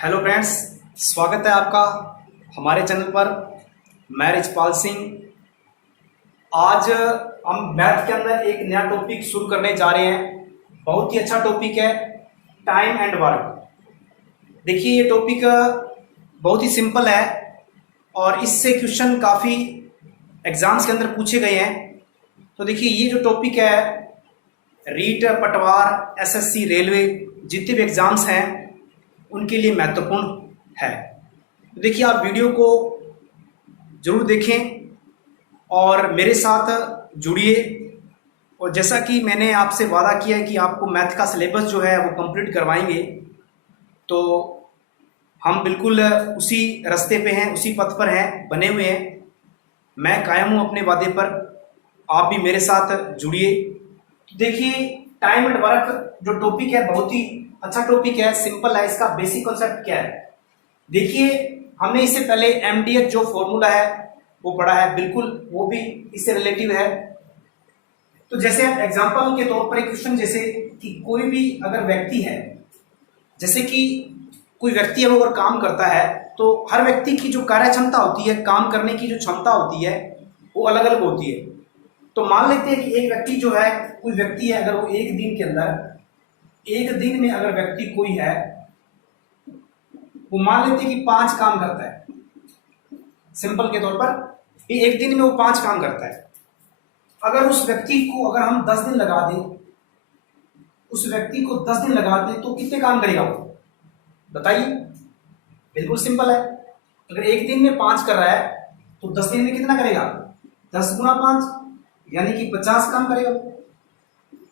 Hello friends, स्वागत है आपका हमारे चैनल पर। मैं रिचपाल सिंह। आज हम मैथ के अंदर एक नया टॉपिक शुरू करने जा रहे हैं। बहुत ही अच्छा टॉपिक है, टाइम एंड वर्क। देखिए, ये टॉपिक बहुत ही सिंपल है और इससे क्वेश्चन काफ़ी एग्जाम्स के अंदर पूछे गए हैं। तो देखिए, ये जो टॉपिक है रीट, पटवार, एसएससी, रेलवे, जितने भी एग्जाम्स हैं उनके लिए महत्वपूर्ण है। तो देखिए, आप वीडियो को जरूर देखें और मेरे साथ जुड़िए। और जैसा कि मैंने आपसे वादा किया है कि आपको मैथ का सिलेबस जो है वो कंप्लीट करवाएंगे, तो हम बिल्कुल उसी रास्ते पे हैं, उसी पथ पर हैं, बने हुए हैं। मैं कायम हूँ अपने वादे पर, आप भी मेरे साथ जुड़िए। तो देखिए, टाइम एंड वर्क जो टॉपिक है बहुत ही अच्छा टॉपिक है, सिंपल है। इसका बेसिक कॉन्सेप्ट क्या है? देखिए, हमने इससे पहले एमडीएच जो फॉर्मूला है वो पढ़ा है, बिल्कुल वो भी इससे रिलेटिव है। तो जैसे एग्जांपल के तौर पर एक क्वेश्चन, जैसे कि कोई भी अगर व्यक्ति है, जैसे कि कोई व्यक्ति है वो अगर काम करता है, तो हर व्यक्ति की जो कार्य क्षमता होती है, काम करने की जो क्षमता होती है वो अलग अलग होती है। तो मान लेते हैं कि एक व्यक्ति जो है, कोई व्यक्ति है, अगर वो एक दिन के अंदर, एक दिन में अगर व्यक्ति कोई है, वो मान लेते हैं कि 5 काम करता है। सिंपल के तौर पर एक दिन में वो 5 काम करता है। अगर उस व्यक्ति को अगर हम 10 दिन लगा दें, उस व्यक्ति को 10 दिन लगा दें तो कितने काम करेगा वो? बताइए। बिल्कुल सिंपल है। अगर एक दिन में 5 कर रहा है तो 10 दिन में कितना करेगा? 10 गुना 5 यानी कि 50 काम करेगा।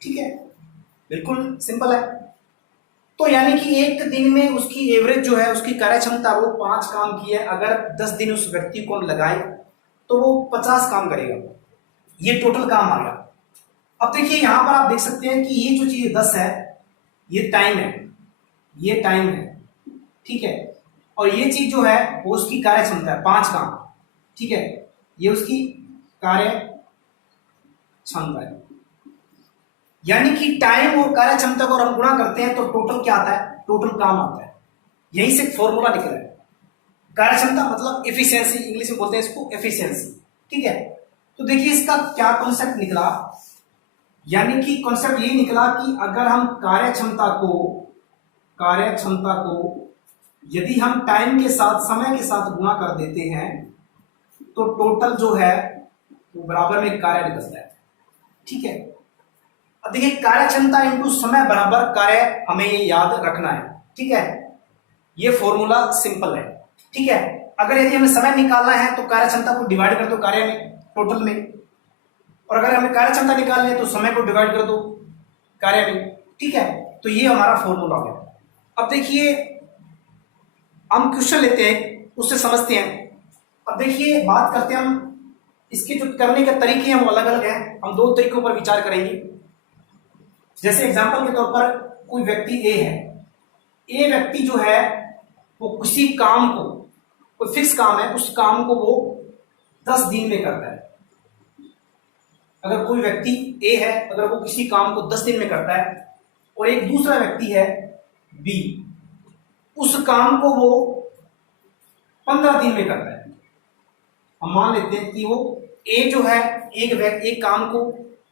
ठीक है, बिल्कुल सिंपल है। तो यानी कि एक दिन में उसकी एवरेज जो है, उसकी कार्य क्षमता, वो 5 काम की है। अगर 10 दिन उस व्यक्ति को हम लगाएं तो वो 50 काम करेगा। ये टोटल काम आ गया। अब देखिए, यहां पर आप देख सकते हैं कि ये जो चीज 10 है, ये टाइम है, ये टाइम है। ठीक है, और ये चीज जो है वो उसकी कार्य क्षमता है, 5 काम। ठीक है, ये उसकी कार्य क्षमता है। यानी कि टाइम और कार्य क्षमता को हम गुणा करते हैं तो टोटल क्या आता है? टोटल काम आता है। यहीं से फॉर्मूला निकला है। कार्य क्षमता मतलब एफिशिएंसी, इंग्लिश में बोलते हैं इसको एफिशिएंसी। ठीक है, तो देखिए इसका क्या कॉन्सेप्ट निकला। यानी कि कॉन्सेप्ट ये निकला कि अगर हम कार्य क्षमता को यदि हम टाइम के साथ, समय के साथ गुणा कर देते हैं तो टोटल जो है वो बराबर में कार्य निकलता है। ठीक है, अब देखिए, कार्य क्षमता इंटू समय बराबर कार्य, हमें ये याद रखना है। ठीक है, ये फॉर्मूला सिंपल है। ठीक है, अगर यदि हमें समय निकालना है तो कार्य क्षमता को डिवाइड कर दो कार्य में, टोटल में, और अगर हमें कार्य क्षमता निकालनी है तो समय को डिवाइड कर दो कार्य में। ठीक है, तो ये हमारा फॉर्मूला है। अब देखिए, हम क्वेश्चन लेते हैं, उससे समझते हैं। अब देखिए, बात करते हैं हम, इसके जो करने के तरीके हैं वो अलग अलग हैं। हम 2 तरीकों पर विचार करेंगे। जैसे एग्जांपल के तौर पर कोई व्यक्ति ए है। ए व्यक्ति जो है वो किसी काम को, कोई फिक्स काम है, उस काम को वो 10 दिन में करता है। अगर कोई व्यक्ति ए है, अगर वो किसी काम को 10 दिन में करता है, और एक दूसरा व्यक्ति है बी, उस काम को वो 15 दिन में करता है। हम मान लेते हैं कि वो ए जो है एक काम को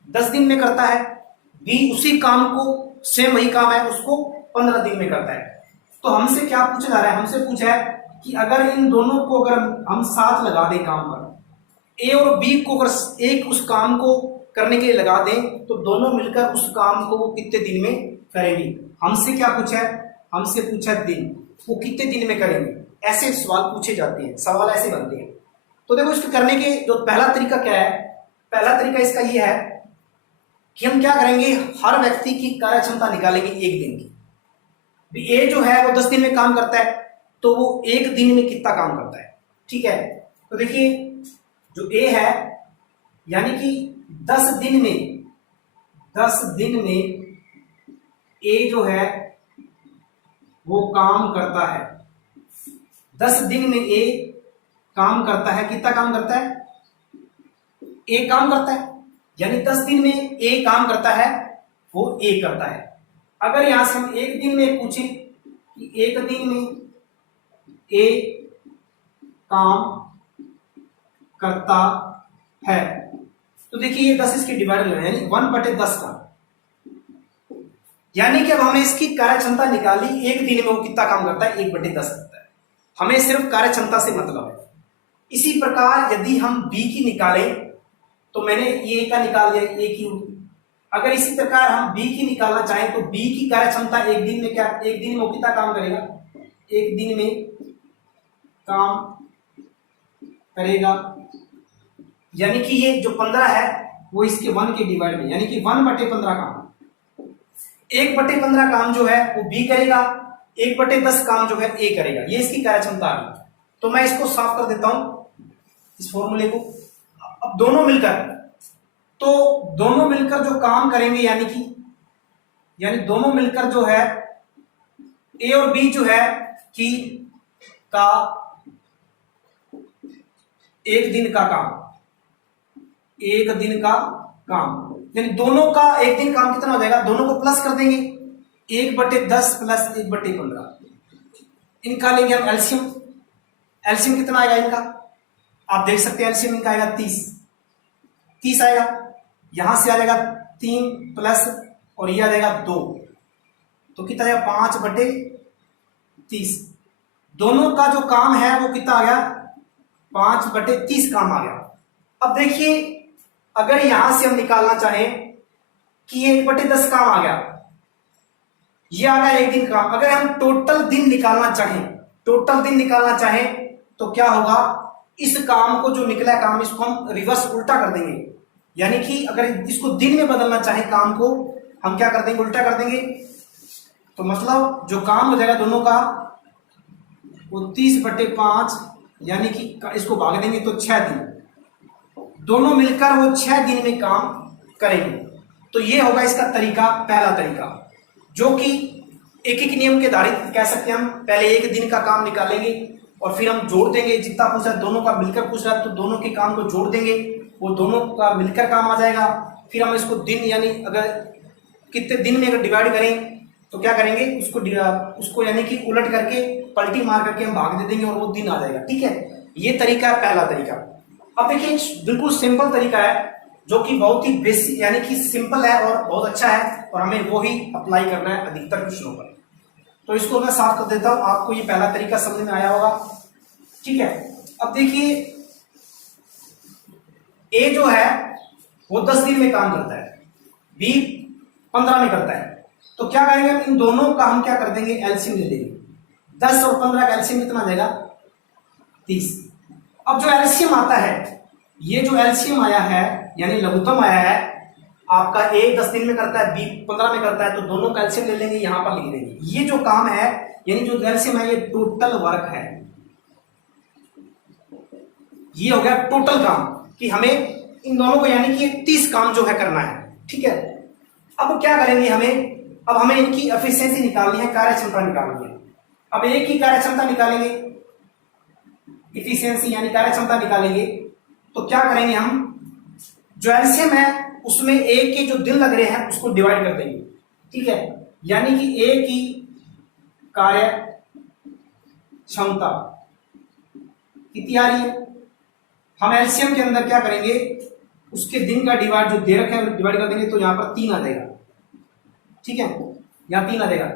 10 दिन में करता है, बी उसी काम को, सेम वही काम है, उसको 15 दिन में करता है। तो हमसे क्या पूछा जा रहा है? हमसे पूछा है कि अगर इन दोनों को अगर हम साथ लगा दें काम पर, ए और बी को अगर एक उस काम को करने के लिए लगा दें तो दोनों मिलकर उस काम को वो कितने दिन में करेंगे? हमसे क्या पूछा है? हमसे पूछा दिन, वो कितने दिन में करेंगे? ऐसे सवाल पूछे जाते हैं, सवाल ऐसे बनते हैं। तो देखो, इसको करने के जो पहला तरीका क्या है? पहला तरीका इसका ये है कि हम क्या करेंगे, हर व्यक्ति की कार्य क्षमता निकालेंगे एक दिन की। ए जो है वो 10 दिन में काम करता है, तो वो एक दिन में कितना काम करता है? ठीक है, तो देखिए, जो ए है, यानी कि 10 दिन में ए जो है वो काम करता है। 10 दिन में ए काम करता है। कितना काम करता है? ए काम करता है, यानी 10 दिन में ए काम करता है, वो ए करता है। अगर यहां से हम एक दिन में पूछें कि एक दिन में ए काम करता है। तो देखिए ये 10 इसके डिवाइड हो यानी 1/10 का, यानी कि अब हमें इसकी कार्य क्षमता निकाली, एक दिन में वो कितना काम करता है, 1/10 करता है। हमें सिर्फ कार्य क्षमता से मतलब है। इसी प्रकार यदि हम बी की निकालें तो मैंने ए का निकाल दिया, ए की। अगर इसी प्रकार हम बी की निकालना चाहें तो बी की कार्य क्षमता एक दिन में क्या, एक दिन में वो कितना काम करेगा, एक दिन में काम करेगा, यानी कि ये जो 15 है वो इसके 1 के डिवाइड में, यानी कि 1/15 काम, 1/15 काम जो है वो बी करेगा, 1/10 काम जो है ए करेगा। ये इसकी कार्य क्षमता आ गई। तो मैं इसको साफ कर देता हूं इस फॉर्मूले को। अब दोनों मिलकर जो काम करेंगे, यानी दोनों मिलकर जो है ए और बी जो है कि का एक दिन का काम, एक दिन का काम, यानी दोनों का एक दिन काम कितना हो जाएगा, दोनों को प्लस कर देंगे, 1/10 प्लस 1/15। इनका लेंगे हम एलसीएम। एलसीएम कितना आएगा इनका, आप देख सकते हैं एलसीएम इनका आएगा 30 आएगा, यहां से आ जाएगा 3 प्लस और ये आ जाएगा 2, तो कितना आएगा 5/30। दोनों का जो काम है वो कितना आ गया, 5/30 काम आ गया। अब देखिए अगर यहां से हम निकालना चाहें कि ये 1/10 काम आ गया, ये आ गया एक दिन काम। अगर हम टोटल दिन निकालना चाहें तो क्या होगा, इस काम को जो निकला काम इसको हम रिवर्स उल्टा कर देंगे, यानी कि अगर इसको दिन में बदलना चाहें काम को हम क्या कर देंगे, उल्टा कर देंगे। तो मतलब जो काम हो जाएगा दोनों का वो 30/5, यानी कि इसको भाग देंगे तो 6 दिन, दोनों मिलकर वो 6 दिन में काम करेंगे। तो ये होगा इसका तरीका, पहला तरीका, जो कि एक एक नियम के आधारित कह सकते हैं हम। पहले एक दिन का काम निकालेंगे और फिर हम जोड़ देंगे, जितना पूछ रहा है दोनों का मिलकर पूछ रहा है तो दोनों के काम को जोड़ देंगे, वो दोनों का मिलकर काम आ जाएगा। फिर हम इसको दिन, यानी अगर कितने दिन में अगर डिवाइड करें तो क्या करेंगे, उसको यानी कि उलट करके पलटी मार करके हम भाग दे देंगे और वो दिन आ जाएगा। ठीक है, ये तरीका है पहला तरीका। अब देखिए बिल्कुल सिंपल तरीका है जो कि बहुत ही बेसिक, यानी कि सिंपल है और बहुत अच्छा है, और हमें वो ही अप्लाई करना है अधिकतर क्वेश्चनों पर। तो इसको मैं साफ कर देता हूं, आपको ये पहला तरीका समझ में आया होगा। ठीक है, अब देखिए ए जो है वो 10 दिन में काम करता है, बी 15 में करता है। तो क्या करेंगे हम, इन दोनों का हम क्या कर देंगे, एलसीएम ले लेंगे। 10 और 15 का एलसीएम कितना आ जाएगा, 30। अब जो एलसीएम आता है, ये जो एलसीएम आया है यानी लघुत्तम आया है आपका, ए 10 दिन में करता है, बी 15 में करता है, तो दोनों का एलसीएम ले लेंगे, यहां पर लिख देंगे। ये जो काम है यानी जो एलसीएम है ये टोटल वर्क है, ये हो गया टोटल काम कि हमें इन दोनों को यानी कि 30 काम जो है करना है। ठीक है, अब क्या करेंगे अब हमें इनकी एफिशिएंसी निकालनी है, कार्य क्षमता निकालनी है। अब एक ही कार्य क्षमता निकालेंगे, इफिशियंसी यानी कार्य क्षमता निकालेंगे, तो क्या करेंगे हम, जो एलसीएम है उसमें ए के जो दिन लग रहे हैं उसको डिवाइड कर देंगे। ठीक है, यानी कि ए की कार्य क्षमता कितनी आ रही है, हम एलसीएम के अंदर क्या करेंगे, उसके दिन का डिवाइड जो दे रखे हैं डिवाइड कर देंगे, तो यहां पर 3 आ जाएगा। ठीक है, यहां 3 आ जाएगा।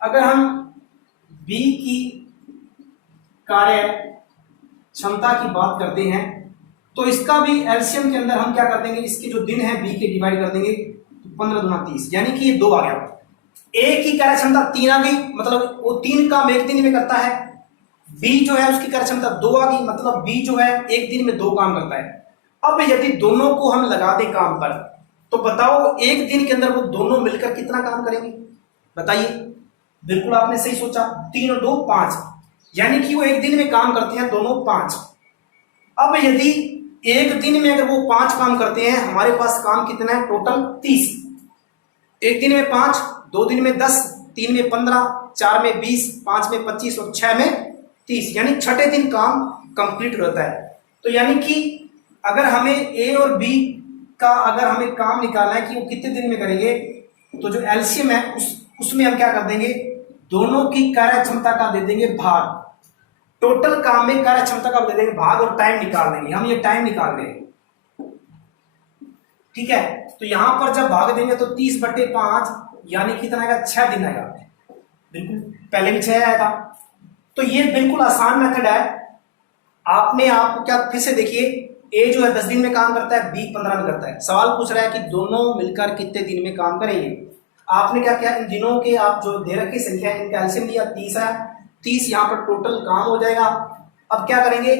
अगर हम बी की कार्य क्षमता की बात करते हैं तो इसका भी एलसीएम के अंदर हम क्या कर देंगे, इसके जो दिन है बी के डिवाइड कर देंगे, 15 दूना 30, यानी कि ये 2 आ गया। ए की कार्य क्षमता 3 आ गई, मतलब वो 3 काम एक दिन में करता है। बी जो है उसकी कार्य क्षमता 2 आ गई, मतलब बी जो है एक दिन में 2 काम करता है। अब यदि दोनों को हम लगा दें काम पर, तो बताओ एक दिन के अंदर वो दोनों मिलकर कितना काम करेंगे, बताइए। बिल्कुल आपने सही सोचा, 3 और 2 5, यानी कि वो एक दिन में काम करते हैं दोनों 5। अब यदि एक दिन में अगर वो 5 काम करते हैं, हमारे पास काम कितना है टोटल 30। एक दिन में 5, 2 दिन में 10, 3 में 15, 4 में 20, 5 में 25 और 6 में 30, यानी छठे दिन काम कंप्लीट रहता है। तो यानी कि अगर हमें ए और बी का अगर हमें काम निकालना है कि वो कितने दिन में करेंगे, तो जो एलसीएम है उसमें हम क्या कर देंगे, दोनों की कार्य क्षमता का दे देंगे भाग। टोटल काम में कार्य क्षमता का दे देंगे भाग और टाइम निकाल देंगे, हम ये टाइम निकाल रहे हैं। ठीक है, तो यहां पर जब भाग देंगे तो 30/5 यानी कितना आएगा, 6 दिन आएगा। बिल्कुल पहले भी 6 आया था। तो ये बिल्कुल आसान मेथड है। आपने आपको क्या फिर से देखिए, ए जो है 10 दिन में काम करता है, बी 15 में करता है। सवाल पूछ रहा है कि दोनों मिलकर कितने दिन में काम करेंगे। आपने क्या किया, इन दिनों के आप जो दे रखी संख्या है इनका एलसीएम लिया, 30 है, 30 यहाँ पर टोटल काम हो जाएगा। अब क्या करेंगे,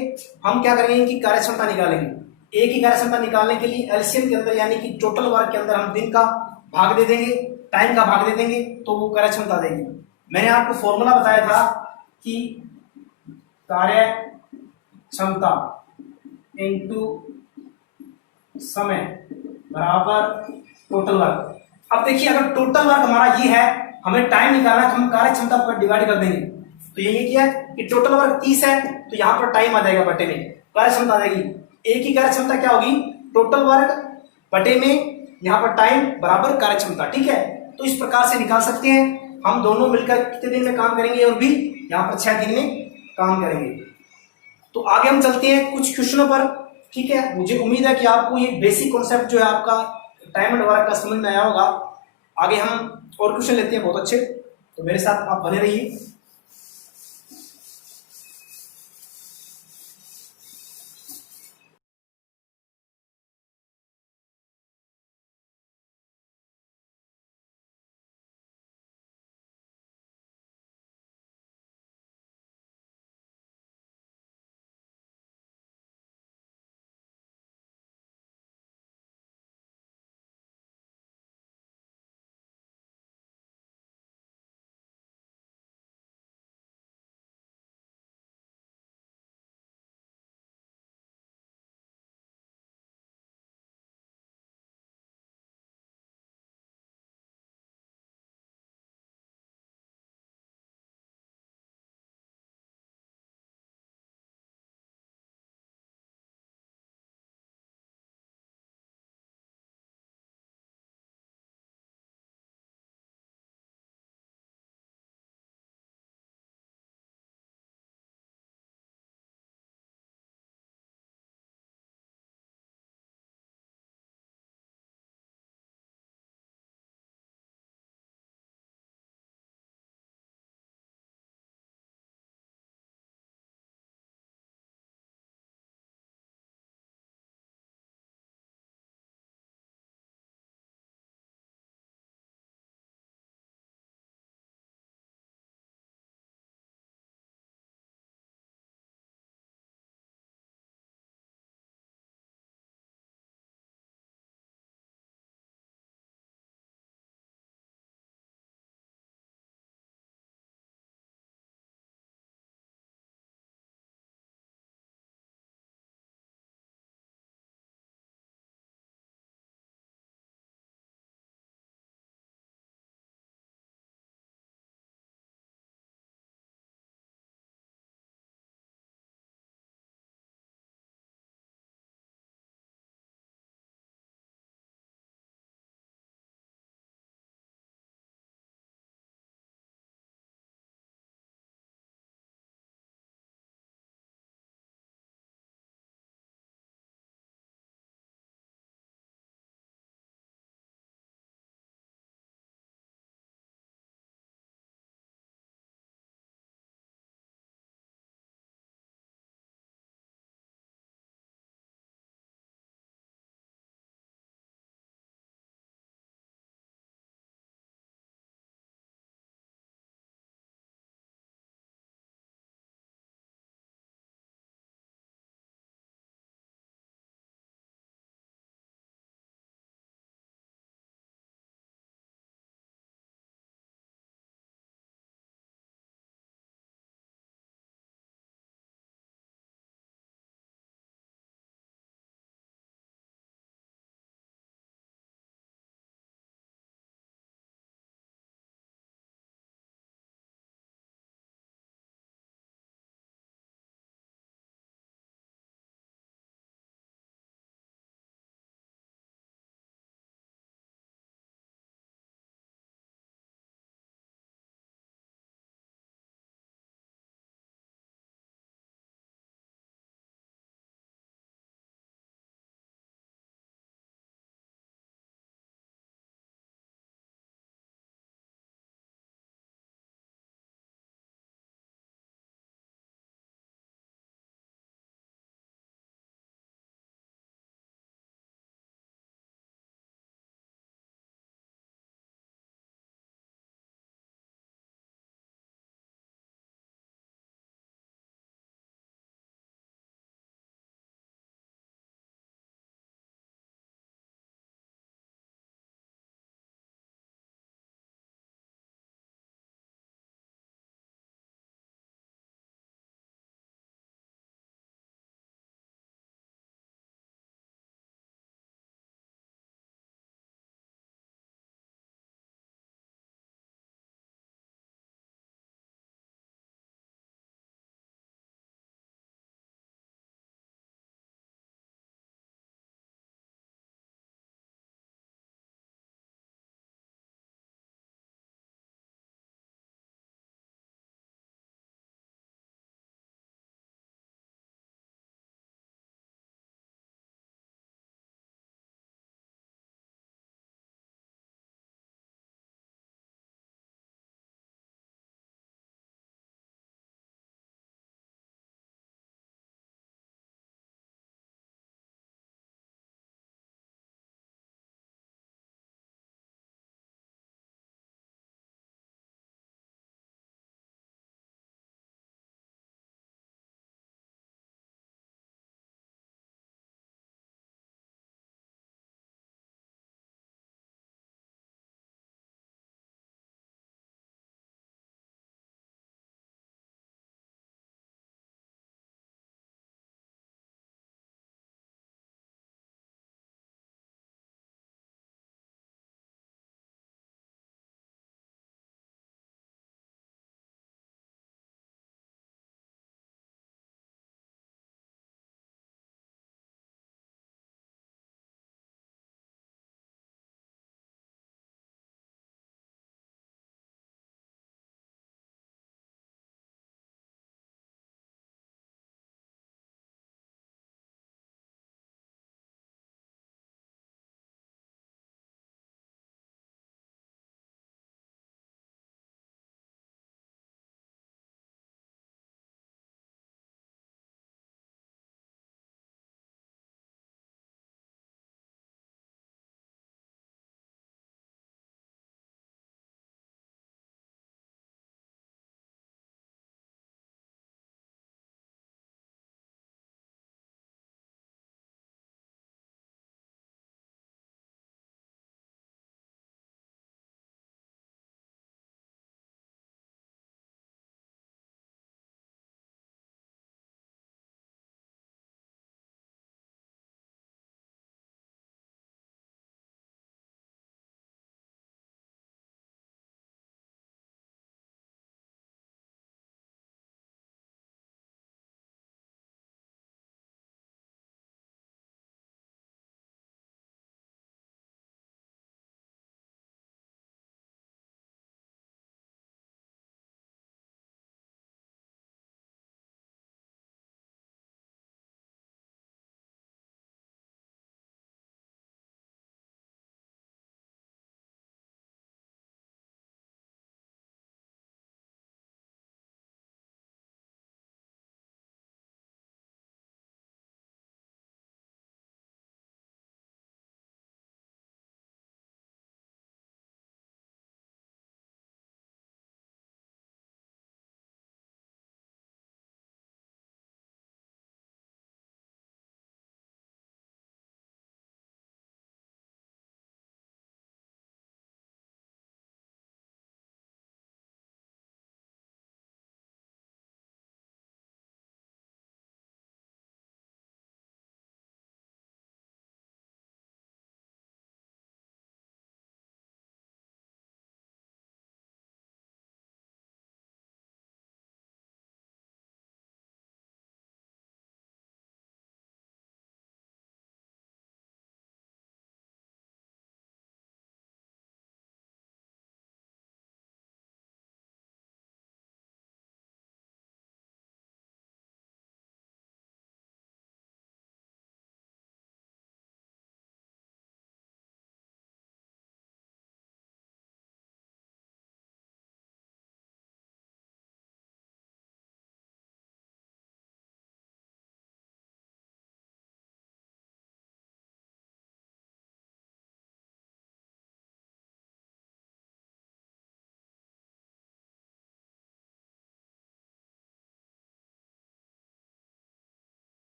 हम क्या करेंगे, इनकी कार्य क्षमता निकालेंगे। ए की कार्य क्षमता निकालने के लिए एलसीएम के अंदर यानी कि टोटल वर्क के अंदर हम दिन का भाग दे देंगे, टाइम का भाग दे देंगे, तो वो कार्य क्षमता देंगे। मैंने आपको फॉर्मूला बताया था कि कार्य क्षमता इनटू समय बराबर टोटल वर्क। अब देखिए अगर टोटल वर्क हमारा ये है, हमें टाइम निकालना है, तो हम कार्य क्षमता पर डिवाइड कर देंगे। तो ये किया है कि टोटल वर्क 30 है, तो यहाँ पर टाइम आ जाएगा बटे में, कार्य क्षमता आ जाएगी। ए की कार्य क्षमता क्या होगी, टोटल वर्क बटे में यहाँ पर टाइम बराबर कार्य क्षमता। ठीक है, तो इस प्रकार से निकाल सकते हैं। हम दोनों मिलकर कितने दिन में काम करेंगे, और भी यहाँ पर 6 दिन में काम करेंगे। तो आगे हम चलते हैं कुछ क्वेश्चनों पर। ठीक है, मुझे उम्मीद है कि आपको ये बेसिक कॉन्सेप्ट जो है आपका टाइम एंड वर्क का समझ में आया होगा। आगे हम और क्वेश्चन लेते हैं बहुत अच्छे, तो मेरे साथ आप बने रहिए।